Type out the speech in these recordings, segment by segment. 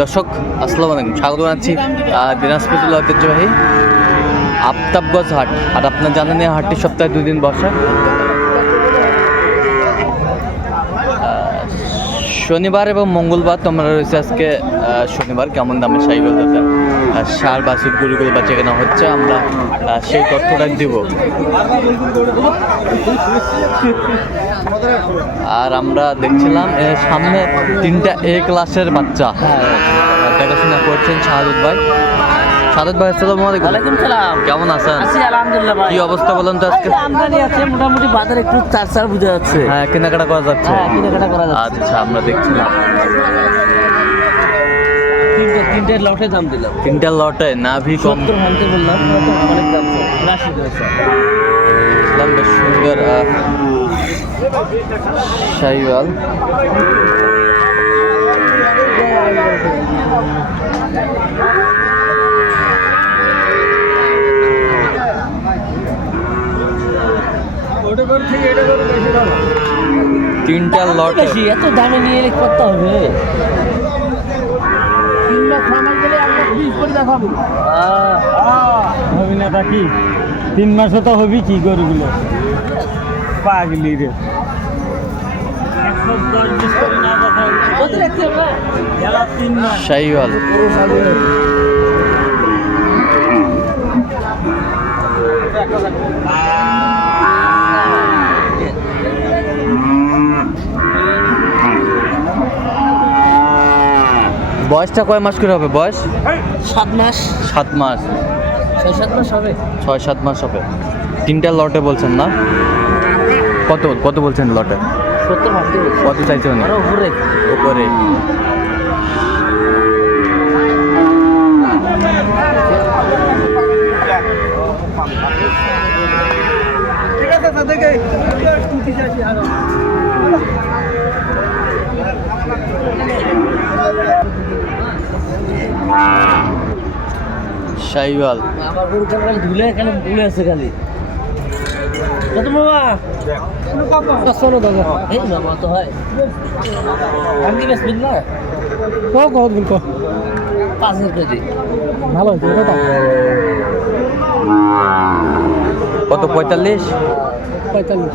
দর্শক, আসসালামু আলাইকুম। স্বাগত জানাচ্ছি দিনাজপুর জেলা ঐতিহ্যবাহী আফতাবগঞ্জ হাট। আর আপনার জানেন এই হাটটি সপ্তাহে দুই দিন বসে। শনিবার এবং মঙ্গলবার তোমরা রয়েছে আজকে শনিবার। কেমন দামে সাইকেল দাদা সার বাসুর গরুগুলো বাচ্চা কেনা হচ্ছে আমরা সেই তথ্যটা দিব। আর আমরা দেখছিলাম সামনে তিনটা এ ক্লাসের বাচ্চা। আর দেখাশোনা করছেন শাহাদুত ভাই। শাহাদুত ভাই আসসালামু আলাইকুম। ওয়ালাইকুম সালাম। কেমন আছেন? আছি আলহামদুলিল্লাহ ভাই। কি অবস্থা বলেন তো আজকে? আমদানি আছে মোটামুটি বাজার একটু চার চার বুঝে যাচ্ছে। হ্যাঁ কেনাকাটা করা যাচ্ছে। হ্যাঁ কেনাকাটা করা যাচ্ছে। আচ্ছা আমরা দেখছিলাম। তিনটে লটে দাম দিলাম। তিনটা লটে নাভি কম। ভাঙতে বললাম অনেক দাম রাশি দেখলাম বেশ সুন্দর আহ, শাহিওয়াল। তিনটা লটে। এত দামে নিয়ে করতে হবে? হবি। না তা কি তিন মাসে তো হবি কি গরুগুলো পাগলি রে। কত রাখতে হবে তিন মাস শাহিওয়াল বয়সটা কয় মাস করে হবে বয়স? সাত মাস। সাত মাস। ছয় সাত মাস হবে। ছয় সাত মাস হবে। তিনটা লটে বলছেন না? কত কত বলছেন লটে? সত্তর কত চাইছে উনি? উপরে। উপরে। শাহিওয়াল। আমার গরু কেন খালি ধুলে কেন ভুলে আছে খালি। কত বাবা চলো দাদা। এই বাবা তো হয়। আমি কি বেসবেন না? ক কত বলতো পাঁচ হাজার কেজি। ভালো হয়েছে এটা কত পঁয়তাল্লিশ পঁয়তাল্লিশ।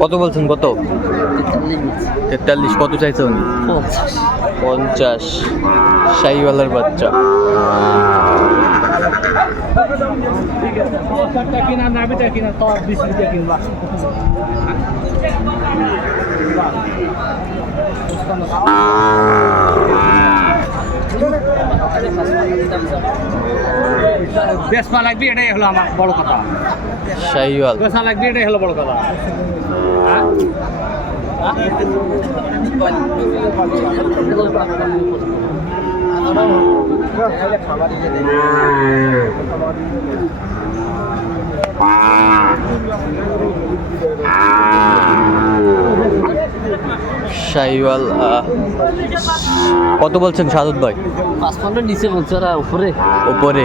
কত বলছেন? কত? তেতাল্লিশ। কত চাইছে উনি? পঞ্চাশ। শাহিওয়ালার বাচ্চা। কিনা নাবিটা কিনা তো বিশ রুপিয়া কিনবা বেসপা লাগবে এটাই হলো আমার বড় কথা। শাহিওয়াল। বেসা লাগবে এটাই হলো বড় কথা। শাহিওয়াল কত বলছেন সাদত ভাই? পাঁচ পান্ডের নিচে বলছে ওরা উপরে। উপরে।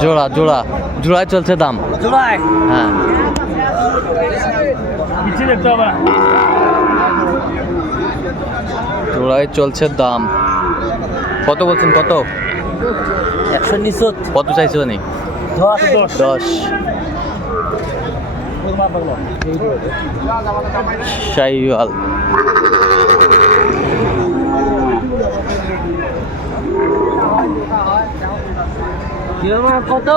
জোড়া জোড়া। জোড়ায় চলছে দাম। জোড়ায়? হ্যাঁ। জোড়ায় চলছে দাম। কত বলছেন কত? একশো নিচত কত চাইছে উনি? দশ। দশ। কত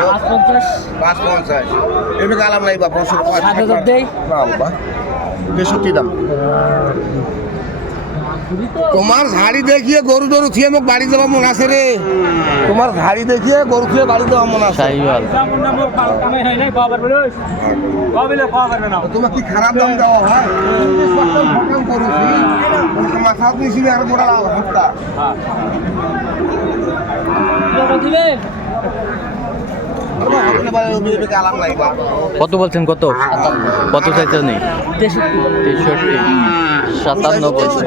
পাঁচ পঞ্চাশ পাঁচ পঞ্চাশ এমনি কালাম নাই বাবা দেই। বাবা তেষট্টি দাম। তোমার ঝাড়ি দেখিয়ে গরু টরু থিয়ে মোক বাড়ি যাওয়া মন আছে রে। তোমার ঝাড়ি দেখিয়ে গরু থিয়ে বাড়ি যাওয়া মন আছে। তোমার কি খারাপ দাম দেওয়া হয়? বা কত বলছেন কত? কত চাইতে নেই? তেষট্টি। তেষট্টি সাতান্ন বলছেন।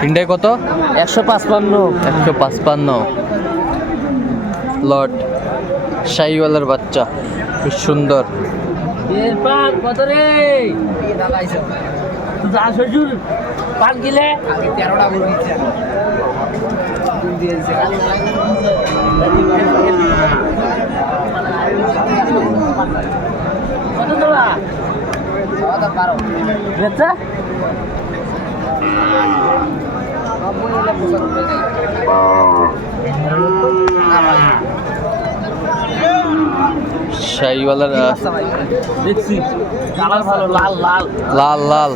তিনটায় কত? একশো পাঁচপান্ন। একশো পাঁচপান্ন। লট শাহিওয়ালের বাচ্চা। খুব সুন্দর। কত রে? শ্বশুর পান গিলে। তেরোটা কত তোলা? Kamu yang lebih besar. শাহিওয়ালের দেখছি। কালার ভালো লাল লাল। লাল লাল।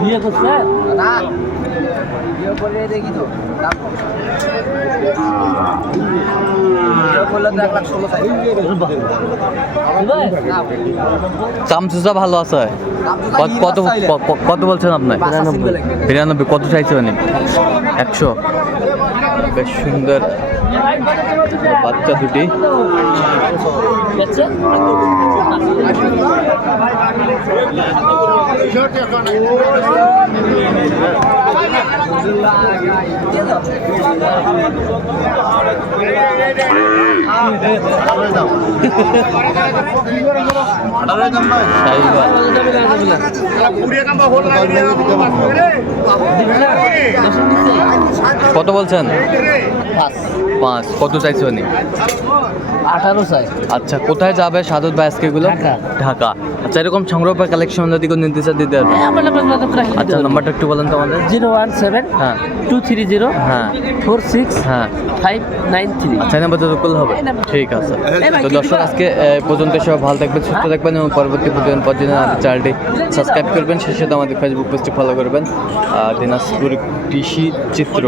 বিয়ে করছে? না। বিয়ে করলে দেখি তো দাম। বিয়ে করলে তো এক লাখ ষোলো চাই বুঝলে? না চামচুচা ভালো আছে কত- কত বলছেন আপনার বাসা বিরানব্বই কত চাইছে মানে একশো। বেশ সুন্দর। বাচ্চা দুটি। কত বলছেন? পাঁচ। কত চাইছে মানে আঠারো চাই আচ্ছা কোথায় যাবে সাদত বা আজকে ঢাকা। আচ্ছা এরকম সংগ্রহ বা কালেকশন যদি কোনো নির্দেশ দিতে পারবেন আচ্ছা নাম্বারটা একটু বলেন তো আমাদের। জিরো ওয়ান সেভেন হ্যাঁ। টু থ্রি জিরো হ্যাঁ। ফোর সিক্স হ্যাঁ। Five nine three. আচ্ছা নাম্বার তো করলে হবে। ঠিক আছে। তো দর্শক আজকে পর্যন্ত সবাই ভালো থাকবেন সুস্থ থাকবেন এবং পরবর্তী প্রতিদিন পর্যন্ত আমাদের চ্যানেলটি সাবস্ক্রাইব করবেন। সেই সাথে আমাদের ফেসবুক পেজটি ফলো করবেন। দিনাজপুর কৃষি চিত্র।